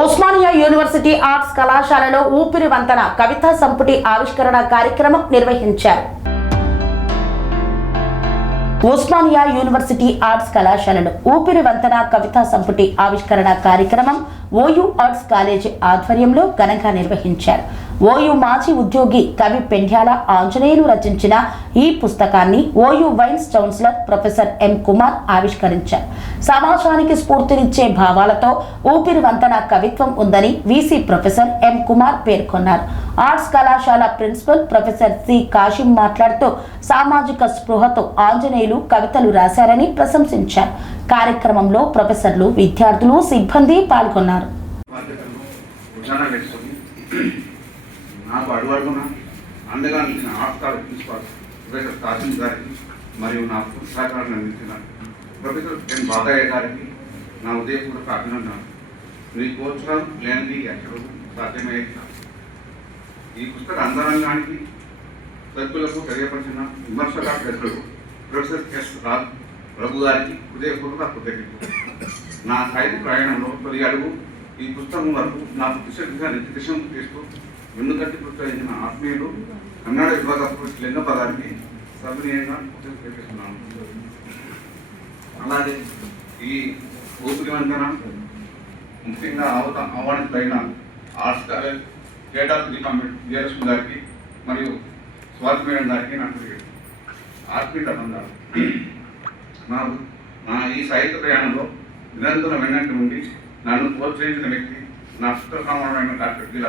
Osmania university arts కళాశాలలో ఊపిరి వంతన కవితా సంపుటి ఆవిష్కరణ కార్యక్రమం నిర్వహించారు. ఉస్మానియా యూనివర్సిటీ ఆర్ట్స్ కళాశాలలో ఊపిరి వంతన కవితా సంపుటి ఆవిష్కరణ కార్యక్రమం ఓయూ ఆర్ట్స్ కాలేజీ ఆధ్వర్యంలో ఘనంగా నిర్వహించారు. ఓయూ మాజీ ఉద్యోగి కవి పెండ్యాల ఆంజనేయులు రచించిన ఈ పుస్తకాన్ని ఓయూ వైన్స్ ఛాన్సలర్ ప్రొఫెసర్ ఎం కుమార్ ఆవిష్కరించారు. సమాజానికి స్ఫూర్తినిచ్చే భావాలతో ఊపిరి వంతన కవిత్వం ఉందని వీసీ ప్రొఫెసర్ ఎం కుమార్ పేర్కొన్నారు. ఆర్ట్స్ కళాశాల ప్రిన్సిపల్ ప్రొఫెసర్ సి కాశిం మాట్లాడుతూ సామాజిక స్పృహతో ఆంజనేయులు కవితలు రాశారని ప్రశంసించారు. కార్యక్రమంలో ప్రొఫెసర్లు, విద్యార్థులు, సిబ్బంది పాల్గొన్నారు. నాకు అడుగడుగున అండగా నిలిచిన arts college principal professor Kasim గారికి మరియు నాకు సహకారాన్ని అందించిన ప్రొఫెసర్ ఎన్ బాదయ్య గారికి నా ఉదయపూర్వక అభినందనలు. మీ ప్రోత్సాహం లేనిది ఎక్కడో సాధ్యమయ్యే ఈ పుస్తక అంతరంగానికి సభ్యులకు తెలియపరిచిన విమర్శక ప్రజలకు ప్రొఫెసర్ ఎస్ రాజ్ ప్రభు గారికి హృదయపూర్వక కృతజ్ఞతలు. నా సాహిత్య ప్రయాణంలో తొలి అడుగు ఈ పుస్తకం వరకు నాకు దిశగా నిర్దేశం చేస్తూ వెన్నుకట్టి ప్రోత్సహించిన ఆత్మీయులు కన్నడ విభాగ లింగప్ప గారికి సభనీయంగా చేస్తున్నాను. అలాగే ఈ ఊపిరి వంతన ముఖ్యంగా ఆహ్వానితులైన arts college head of department Vijayalakshmi గారికి మరియు స్వాతి మేడం గారికి నాకు ఆత్మీయ బంధాలు. నా ఈ సాహిత్య ప్రయాణంలో నిరంతరం వెన్నట్టు ఉండి నన్ను ప్రోత్సహించిన వ్యక్తి నా చిత్రకారుడైన డాక్టర్ డి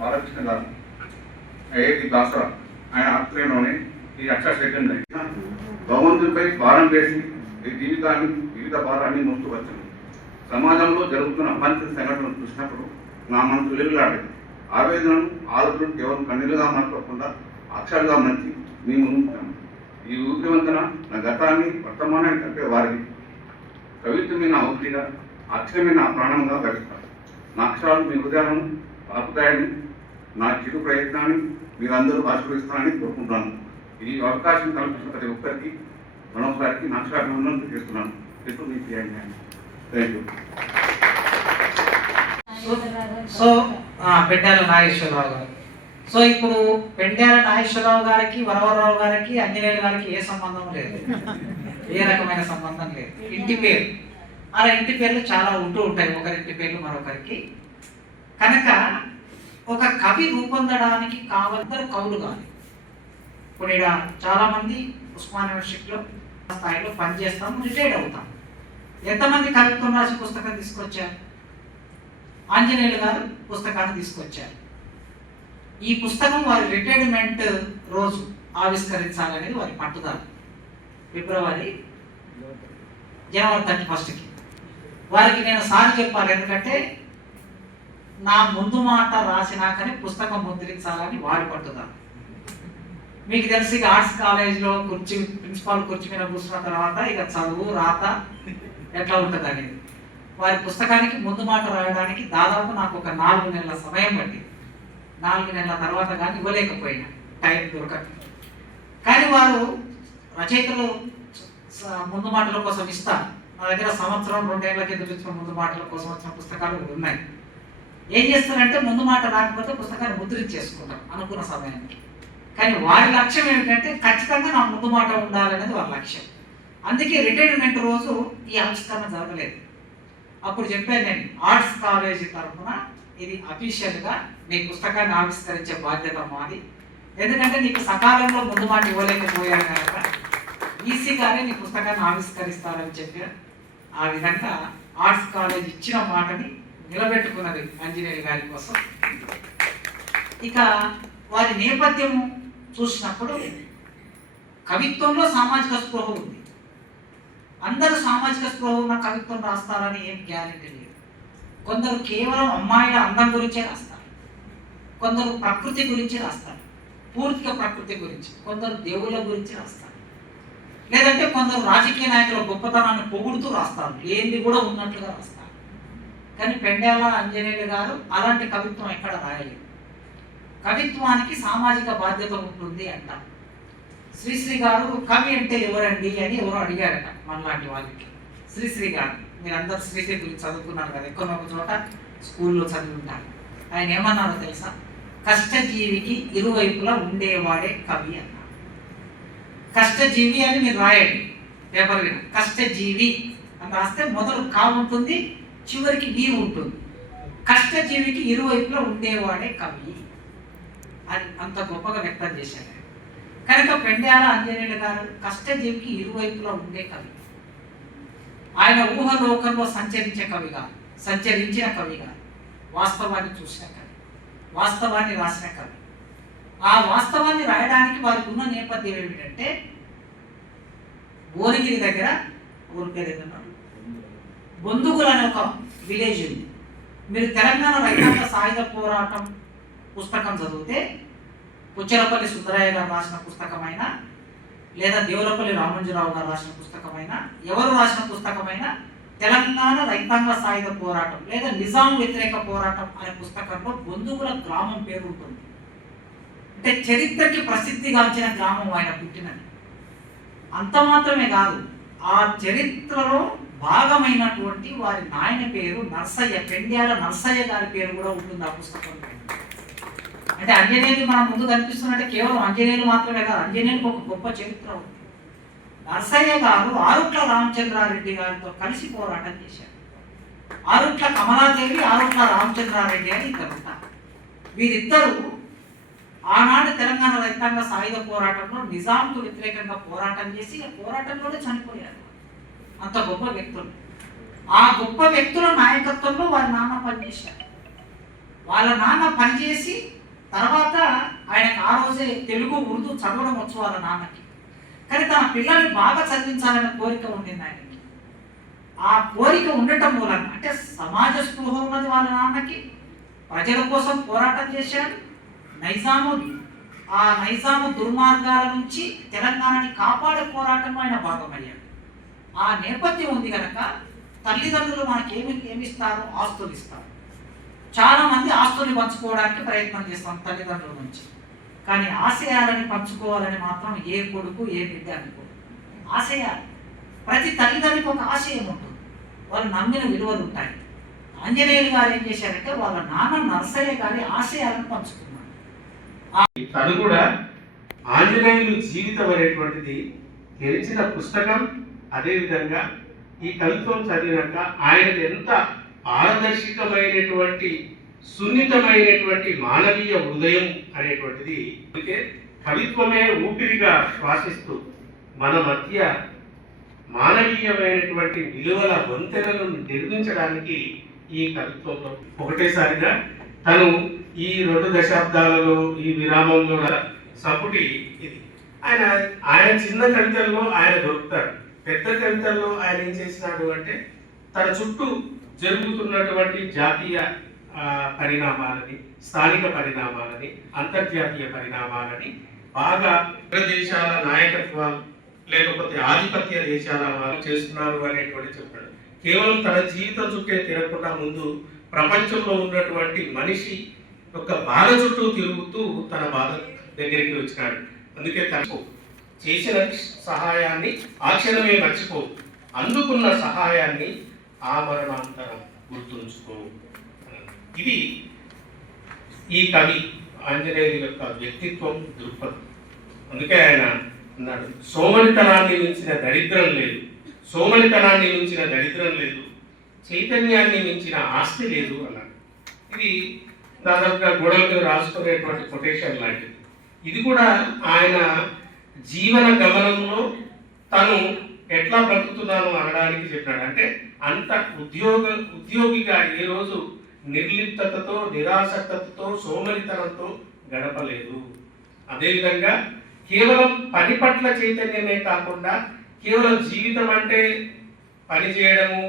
బాలకృష్ణ గారు, ఐఐటి దాసరా ఆయన ఆత్మీయంలోనే ఈ అక్షర సేకరణ భగవంతుడిపై భారం వేసి ఈ జీవిత భారాన్ని మోస్తూ వచ్చాను. సమాజంలో జరుగుతున్న అవాంఛనీయ సంఘటనలు చూసినప్పుడు నా మనసు వెలుగులాడేది. ఆవేదనను, ఆలోచనలు కేవలం కన్నీలుగా మార్చకుండా అక్షరాలుగా మలిచి మీ ముందుంటాను. ఈ ఊపిరి వంతన నా గతాన్ని, వర్తమానాన్ని కలిపే వారికి కవిత్వమే నా ఊపిరిగా, అక్షరమే నా ప్రాణంగా గడిస్తాను. నా అక్షరాలు మీ హృదయాలను ఆపుతాయని, నా చిరు ప్రయత్నాన్ని మీరందరూ ఆశీర్వదిస్తానని కోరుకుంటున్నాను. ఈ అవకాశం కల్పించిన ప్రతి ఒక్కరికి మరొకసారికి నా అక్షరాభినందనలు చేస్తున్నాను. ఇప్పుడు మీకు thank you. So Pendyala Nageswararao గారు. సో ఇప్పుడు పెండ్యాల నాగేశ్వరరావు గారికి, వరవరరావు గారికి, ఆంజనేయులు గారికి ఏ సంబంధం లేదు, ఏ రకమైన సంబంధం లేదు. ఇంటి పేరు, అలా ఇంటి పేర్లు చాలా ఉంటూ ఉంటాయి, ఒకరింటి పేర్లు మరొకరికి. కనుక ఒక కవి రూపొందడానికి కావాలందరూ కవులు కాదు. ఇప్పుడు ఇక్కడ చాలామంది ఉస్మానియా యూనివర్సిటీలో స్థాయిలో పనిచేస్తాము, రిటైర్డ్ అవుతాం. ఎంతమంది కవిత్వం రాసి పుస్తకం తీసుకొచ్చారు? ఆంజనేయులు గారు పుస్తకాన్ని తీసుకొచ్చారు. ఈ పుస్తకం వారి రిటైర్మెంట్ రోజు ఆవిష్కరించాలనేది వారి పట్టుదల. జనవరి 31కి వారికి నేను సారి చెప్పాలి. ఎందుకంటే నా ముందు మాట రాసినాకనే పుస్తకం ముద్రించాలని వారి పట్టుదల. మీకు తెలిసి ఆర్ట్స్ కాలేజ్లో ప్రిన్సిపాల్ కుర్చీ మీద కూర్చున్న తర్వాత ఇక చదువు, రాత ఎట్లా ఉంటుంది అనేది. వారి పుస్తకానికి ముందు మాట రాయడానికి దాదాపు నాకు ఒక 4 నెలల సమయం పట్టింది. 4 నెలల తర్వాత కానీ ఇవ్వలేకపోయినా, టైం దొరకదు. కానీ వారు రచయితలు ముందు మాటల కోసం ఇస్తారు. నా దగ్గర సంవత్సరం 2 ఏళ్ల కింద వచ్చిన ముందు మాటల కోసం వచ్చిన పుస్తకాలు ఉన్నాయి. ఏం చేస్తారంటే ముందు మాట రాకపోతే పుస్తకాన్ని ముద్రించేసుకుంటాం అనుకున్న సమయానికి. కానీ వారి లక్ష్యం ఏమిటంటే ఖచ్చితంగా నా ముందు మాట ఉండాలనేది వారి లక్ష్యం. అందుకే రిటైర్మెంట్ రోజు ఈ ఆవిష్కరణ జరగలేదు. అప్పుడు చెప్పాను నేను, ఆర్ట్స్ కాలేజీ తరఫున ఇది అఫీషియల్గా నీ పుస్తకాన్ని ఆవిష్కరించే బాధ్యత మాది. ఎందుకంటే నీకు సకాలంలో ముందు మాట ఇవ్వలేకపోయాను కనుక ఈసీగానే నీ పుస్తకాన్ని ఆవిష్కరిస్తారని చెప్పారు. ఆ విధంగా ఆర్ట్స్ కాలేజ్ ఇచ్చిన మాటని నిలబెట్టుకున్నది ఆంజనేయులు గారి కోసం. ఇక వారి నేపథ్యం చూసినప్పుడు కవిత్వంలో సామాజిక స్పృహ ఉంది. అందరూ సామాజిక స్పృహ ఉన్న కవిత్వం రాస్తారని ఏం గ్యారెంటీ లేదు. కొందరు కేవలం అమ్మాయిల అందం గురించే రాస్తారు, కొందరు ప్రకృతి గురించి రాస్తారు, పూర్తిగా ప్రకృతి గురించి, కొందరు దేవుళ్ళ గురించి రాస్తారు, లేదంటే కొందరు రాజకీయ నాయకుల గొప్పతనాన్ని పొగుడుతూ రాస్తారు, లేనిది కూడా ఉన్నట్లుగా రాస్తారు. కానీ పెండ్యాల ఆంజనేయులు గారు అలాంటి కవిత్వం ఎక్కడ రాయలేదు. కవిత్వానికి సామాజిక బాధ్యత ఉంటుంది అంటారు. శ్రీశ్రీ గారు కవి అంటే ఎవరండి అని ఎవరో అడిగారట మనలాంటి వాళ్ళకి. శ్రీశ్రీ గారు, మీరందరూ శ్రీశ్రీ గురించి చదువుకున్నారు కదా, ఎక్కువ చోట స్కూల్లో చదివి ఉంటారు. ఆయన ఏమన్నారో తెలుసా? కష్టజీవికి ఇరువైపులా ఉండేవాడే కవి అన్నాడు. కష్టజీవి అని మీరు రాయండి పేపర్ మీద. కష్టజీవి అని రాస్తే మొదలు కా ఉంటుంది, చివరికి నీ ఉంటుంది. కష్టజీవికి ఇరువైపులా ఉండేవాడే కవి అని అంత గొప్పగా వ్యక్తం చేశారు. కనుక పెండ్యాల ఆంజనేయులు గారు కష్టజీవికి ఇరువైపులా ఉండే కవి. ఆయన ఊహలోకంలో సంచరించే కవి కాదు, సంచరించిన కవి కాదు, వాస్తవాన్ని చూసిన కవి, వాస్తవాన్ని రాసిన కవి. ఆ వాస్తవాన్ని రాయడానికి వారికి ఉన్న నేపథ్యం ఏమిటంటే, భువనగిరి దగ్గర ఊరి పేరు ఏదన్నా బొందుగులు అనే ఒక విలేజ్ ఉంది. మీరు తెలంగాణ రైతాంగ సాయుధ పోరాటం పుస్తకం చదివితే పుచ్చలపల్లి సుందరయ్య గారు రాసిన పుస్తకమైనా, లేదా దేవులపల్లి రామంజీరావు గారు రాసిన పుస్తకమైనా, ఎవరు రాసిన పుస్తకమైనా తెలంగాణ రైతాంగ సాయుధ పోరాటం లేదా నిజాం వ్యతిరేక పోరాటం అనే పుస్తకంలో బొందుగుల గ్రామం పేరు ఉంటుంది. అంటే చరిత్రకి ప్రసిద్ధిగాంచిన గ్రామం ఆయన పుట్టినది. అంత మాత్రమే కాదు, ఆ చరిత్రలో భాగమైనటువంటి వారి నాయన పేరు నర్సయ్య, పెండ్యాల నర్సయ్య గారి పేరు కూడా ఉంటుంది ఆ పుస్తకంలో. అంటే ఆంజనేయులు మన ముందు కనిపిస్తున్నట్టే కేవలం ఆంజనేయులు మాత్రమే కాదు, ఆంజనేయులకు ఒక గొప్ప చరిత్ర ఉంది. నర్సయ్య గారు ఆరుట్ల రామచంద్రారెడ్డి గారితో కలిసి పోరాటం చేశారు. ఆరుట్ల కమలాదేవి, ఆరుట్ల రామచంద్రారెడ్డి అని ఇద్దరు ఉంటారు. వీరిద్దరూ ఆనాడు తెలంగాణ రైతాంగ సాయుధ పోరాటంలో నిజాంకు వ్యతిరేకంగా పోరాటం చేసి పోరాటంలోనే చనిపోయారు. అంత గొప్ప వ్యక్తులు. ఆ గొప్ప వ్యక్తుల నాయకత్వంలో వారి నాన్న పనిచేశారు. వాళ్ళ నాన్న పనిచేసి తర్వాత ఆయనకు ఆ రోజే తెలుగు ఉర్దూ చదవడం వచ్చు వాళ్ళ నాన్నకి. కానీ తన పిల్లల్ని బాగా చదివించాలనే కోరిక ఉండింది ఆయనకి. ఆ కోరిక ఉండటం మూలంగా, అంటే సమాజ స్పృహ ఉన్నది వాళ్ళ నాన్నకి, ప్రజల కోసం పోరాటం చేశాడు. నైజాము దుర్మార్గాల నుంచి తెలంగాణని కాపాడే పోరాటంలో ఆయన భాగమయ్యాడు. ఆ నేపథ్యం ఉంది కనుక తల్లిదండ్రులు మనకి ఏమిస్తారు? ఆస్తులు ఇస్తారు. చాలా మంది ఆస్తుల్ని పంచుకోవడానికి ప్రయత్నం చేస్తాం తల్లిదండ్రుల నుంచి. కానీ ఆశయాలని పంచుకోవాలని మాత్రం ఏ కొడుకు ఏ బిడ్డ అనుకోడు. ఆశయాలు, ప్రతి తల్లిదండ్రులకు ఒక ఆశయం ఉంటుంది, వాళ్ళు నమ్మిన విలువలు ఉంటాయి. ఆంజనేయులు గారు ఏం చేశారంటే వాళ్ళ నాన్న నర్సయ్య గారి ఆశయాలను పంచుకున్నారు. తను కూడా ఆంజనేయులు జీవితం అనేటువంటిది తెరిచిన పుస్తకం. అదేవిధంగా ఈ కవిత్వం చదివినాక ఆయనకు ఎంత పారదర్శకమైనటువంటి సున్నితమైనటువంటి మానవీయ హృదయం అనేటువంటిది. అందుకే కవిత్వమే ఊపిరిగా శ్వాసిస్తూ మన మధ్య మానవీయమైనటువంటి విలువల వంతెనలను నిర్మించడానికి ఈ కవిత్వంలో ఒకటేసారిగా తను ఈ 2 దశాబ్దాలలో ఈ విరామంలో సపుటి ఇది. ఆయన చిన్న కవితల్లో ఆయన దొరుకుతాడు. పెద్ద కవితల్లో ఆయన ఏం చేసినాడు అంటే తన చుట్టూ జరుగుతున్నటువంటి జాతీయ పరిణామాలని, స్థానిక పరిణామాలని, అంతర్జాతీయ పరిణామాలని బాగా దేశాల నాయకత్వాలు లేకపోతే ఆధిపత్య దేశాల వాళ్ళు చేస్తున్నారు అనేటువంటి చెప్పాడు. కేవలం తన జీవితం చుట్టే తిరగకుండా ముందు ప్రపంచంలో ఉన్నటువంటి మనిషి యొక్క బాధ చుట్టూ తిరుగుతూ తన బాధ దగ్గరికి వచ్చినాడు. అందుకే తనకు చేసిన సహాయాన్ని ఆ క్షణమే మర్చిపో, అందుకున్న సహాయాన్ని ఆమరణాంతరం గుర్తుంచుకో. ఇది ఈ కవి ఆంజనేయుల యొక్క వ్యక్తిత్వం, దృక్పథం. అందుకే ఆయన అన్నాడు, సోమరితనాన్ని మించిన దరిద్రం లేదు, సోమరితనాన్ని మించిన దరిద్రం లేదు, చైతన్యాన్ని మించిన ఆస్తి లేదు అన్నాడు. ఇది దాదాపుగా గోడలకు రాసుకునేటువంటి కొటేషన్ లాంటిది. ఇది కూడా ఆయన జీవన గమనంలో తను ఎట్లా బ్రతుకుతున్నాను అనడానికి చెప్పినాడు. అంటే అంత ఉద్యోగిగా ఏ రోజు నిర్లిప్తతతో, నిరాసక్తతతో, సోమరితనంతో గడపలేదు. అదేవిధంగా కేవలం పని పట్ల చైతన్యమే కాకుండా కేవలం జీవితం అంటే పని చేయడము,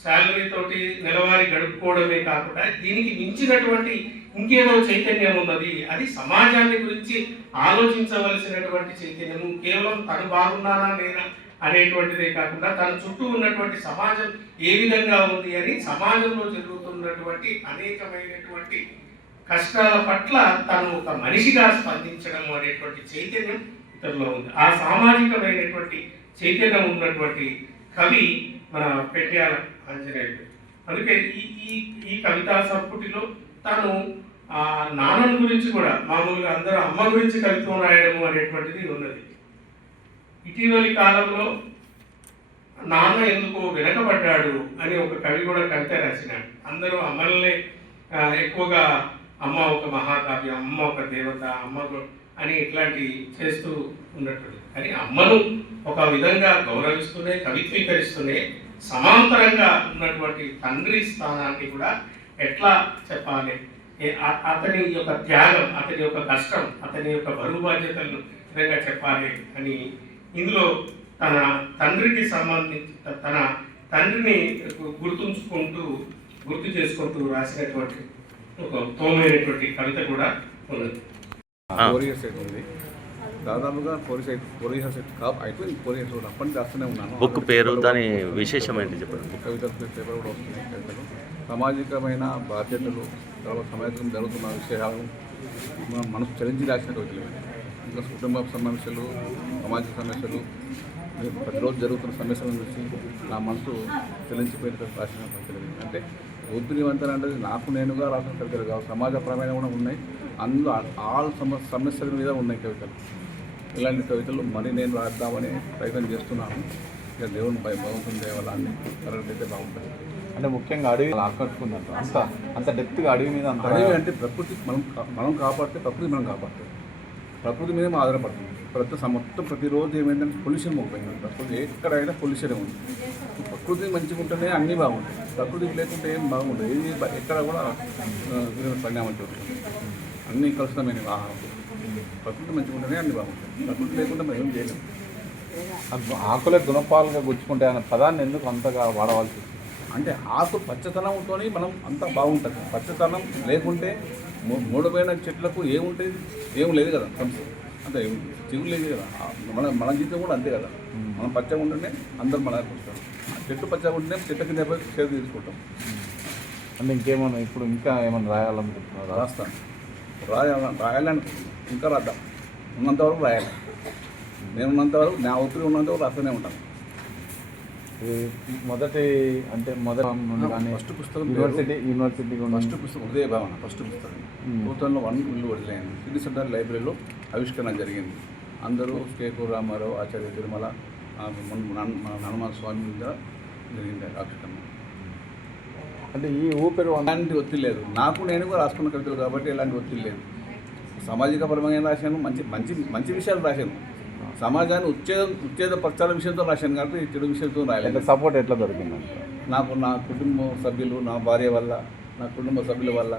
శాలరీ తోటి నెలవారీ గడుపుకోవడమే కాకుండా దీనికి మించినటువంటి ఇంకేదో చైతన్యం ఉన్నది. అది సమాజాన్ని గురించి ఆలోచించవలసినటువంటి చైతన్యము. కేవలం తను బాగున్నానా లేదా అనేటువంటిదే కాకుండా తన చుట్టూ ఉన్నటువంటి సమాజం ఏ విధంగా ఉంది అని, సమాజంలో జరుగుతున్నటువంటి అనేకమైనటువంటి కష్టాల పట్ల తను ఒక మనిషిగా స్పందించడం అనేటువంటి చైతన్యం ఇతరులో ఉంది. ఆ సామాజికమైనటువంటి చైతన్యం ఉన్నటువంటి కవి మన పెండ్యాల ఆంజనేయులు. అందుకే ఈ ఈ ఈ కవితా సంపుటిలో తాను నాన్నల గురించి కూడా మామూలుగా అందరూ అమ్మ గురించి కవిత్వం రాయడము అనేటువంటిది ఉన్నది. ఇటీవలి కాలంలో నాన్న ఎందుకు వెనకబడ్డాడు అని ఒక కవి కూడా కవిత రాసినాడు. అందరూ అమ్మల్ని ఎక్కువగా అమ్మ ఒక మహాకావ్యం, అమ్మ ఒక దేవత, అమ్మ అని ఇట్లాంటి చేస్తూ ఉన్నటువంటి, కానీ అమ్మను ఒక విధంగా గౌరవిస్తూనే కవిత్వీకరిస్తూనే సమాంతరంగా ఉన్నటువంటి తండ్రి స్థానాన్ని కూడా ఎట్లా చెప్పాలి, అతని యొక్క త్యాగం, అతని యొక్క కష్టం, అతని యొక్క బరువు బాధ్యతలను విధంగా చెప్పాలి అని ఇందులో తన తండ్రికి సంబంధించి తన తండ్రిని గుర్తు చేసుకుంటూ రాసినటువంటి ఒక ఉత్తమమైనటువంటి కవిత కూడా ఉన్నది. 4 years అవుతుంది దాదాపుగా 4 years అయిపోయింది. 4 years అప్పటి నుంచి రాస్తూనే ఉన్నాను. బుక్ పేరు దాని విశేషం ఏంటి చెప్పండి. కవితలు పేపర్ కూడా వస్తుంది. కవితలు సామాజికమైన బాధ్యతలు, తర్వాత సమాజం జరుగుతున్న విషయాలు మనసు చలించి రాసిన కవితలు. ఇంకా కుటుంబ సమస్యలు, సామాజిక సమస్యలు, ప్రతిరోజు జరుగుతున్న సమస్యలను చూసి నా మనసు చలించిపోయిన రాసిన కవితలు. అంటే ఊపిరివంతన అంటే నాకు నేనుగా రాసిన కవితలు కావు, సమాజపరమైన కూడా ఉన్నాయి. అందులో ఆల్ సమస్యల మీద ఉన్నాయి కవితలు. ఇలాంటి కవితలు మరి నేను రాద్దామని ప్రయత్నం చేస్తున్నాను. ఇక దేవుని భగవంతుని దేవాలయాన్ని కరెక్ట్ అయితే బాగుంటుంది. అంటే ముఖ్యంగా అడవి ఆకట్టుకుందంట, అంత డెప్త్గా అడవి మీద అంత. అడవి అంటే ప్రకృతి మనం కాపాడితే ప్రకృతి మనం కాపాడుతుంది. ప్రకృతి మీద ఆధారపడుతుంది. మొత్తం ప్రతిరోజు ఏమైందంటే పొల్యూషన్ పోయింది. ప్రకృతి ఎక్కడైనా పొల్యూషన్ ఉంది. ప్రకృతి మంచిగా ఉంటేనే అన్నీ బాగుంటాయి. ప్రకృతి లేకుంటే ఏం బాగుంటుంది. ఏది ఎక్కడ కూడా పరిణామం చూస్తుంది. అన్నీ కలుషితమైన ఆహారం. ప్రకృతి మంచిగా ఉంటేనే అన్నీ బాగుంటాయి. ప్రకృతి లేకుండా మనం ఏం చేయలేము. ఆకులే గుణపాలుగా గుచ్చుకుంటే అనే పదాన్ని ఎందుకు అంతగా వాడవలసి వస్తుంది? అంటే ఆకు పచ్చతనంతో మనం అంతా బాగుంటుంది. పచ్చతనం లేకుంటే మూడపోయిన చెట్లకు ఏముంటుంది? ఏం లేదు కదా. కొంచెం అంతే చిగురు లేదు కదా. మన జీవితం కూడా అంతే కదా. మనం పచ్చగా ఉంటేనే అందరూ మన వస్తారు. చెట్టు పచ్చగా ఉంటేనే చెట్టు కింద చేతి తీసుకుంటాం. అంటే ఇంకేమన్నా ఇప్పుడు ఇంకా ఏమైనా రాయాలనుకుంటున్నారు? రాస్తాను. రాయాలని ఇంకా రాద్దాం. ఉన్నంతవరకు రాయాలి. నేను ఉన్నంతవరకు, నా ఒత్తిడి ఉన్నంతవరకు రాస్తూనే ఉంటాను. మొదటి నుండి కానీ ఫస్ట్ పుస్తకం యూనివర్సిటీ ఫస్ట్ పుస్తకం ఉదయ భావన. ఫస్ట్ పుస్తకం 2001 ఇల్లు వదిలేయండి. సిటీ సెంటర్ లైబ్రరీలో ఆవిష్కరణ జరిగింది. అందరూ కేకు రామారావు, ఆచార్య తిరుమల, హనుమాన్ స్వామి మీద జరిగింది ఆవిష్కరణ. అంటే ఈ ఊపిరి ఎలాంటి ఒత్తిడి లేదు. నాకు నేను కూడా రాసుకున్న కవితలు కాబట్టి ఎలాంటి ఒత్తిడి లేదు. సామాజిక పరమైన రాశాను, మంచి మంచి మంచి విషయాలు రాశాను. సమాజాన్ని ఉచ్ఛేదపరచాల విషయంతో రాశాను కాబట్టి చెడు విషయంతో రాయలేదు. సపోర్ట్ ఎట్లా దొరికిందంట? నాకు నా కుటుంబ సభ్యులు, నా భార్య వల్ల, నా కుటుంబ సభ్యుల వల్ల,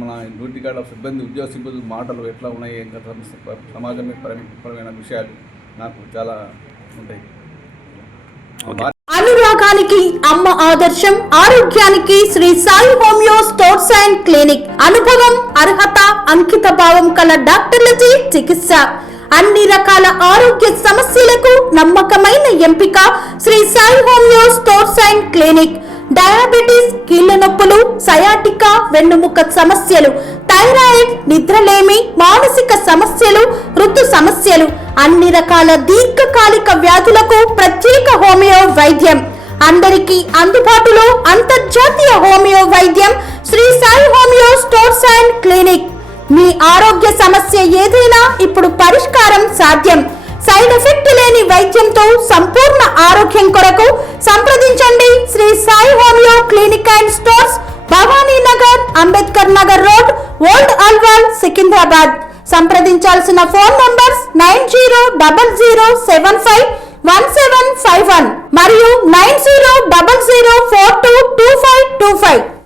మన డ్యూటీ కాడ సిబ్బంది, ఉద్యోగ సిబ్బంది మాటలు ఎట్లా ఉన్నాయి, ఇంకా సమాజం పరమైన విషయాలు నాకు చాలా ఉంటాయి. అనురాగానికి అమ్మ ఆదర్శం, ఆరోగ్యానికి Shri Sai homeo stores and clinic. అనుభవం, అర్హత, అంకిత భావం కల డాక్టర్లచే చికిత్స. అన్ని రకాల ఆరోగ్య సమస్యలకు నమ్మకమైన ఎంపిక Shri Sai homeo stores and clinic. Diabetes, కీళ్ల నొప్పులు, సయాటికా, వెన్నుముక సమస్యలు, థైరాయిడ్, నిద్రలేమి, మానసిక సమస్యలు, ఋతు సమస్యలు, అన్ని రకాల దీర్ఘకాలిక వ్యాధులకు ప్రత్యేక హోమియో వైద్యం. అందరికీ అందుబాటులో అంతర్జాతీయ హోమియో వైద్యం Shri Sai homeo stores and clinic. మీ ఆరోగ్య సమస్య ఏదైనా ఇప్పుడు పరిష్కారం సాధ్యం. సైడ్ ఎఫెక్ట్ లేని వైద్యంతో సంపూర్ణ ఆరోగ్యం కొరకు సంప్రదించండి Shri Sai homeo clinic and stores, Bhavani Nagar, Ambedkar Nagar road, old Alwal, Secunderabad. సంప్రదించాల్సిన ఫోన్ నంబర్స్ 90007517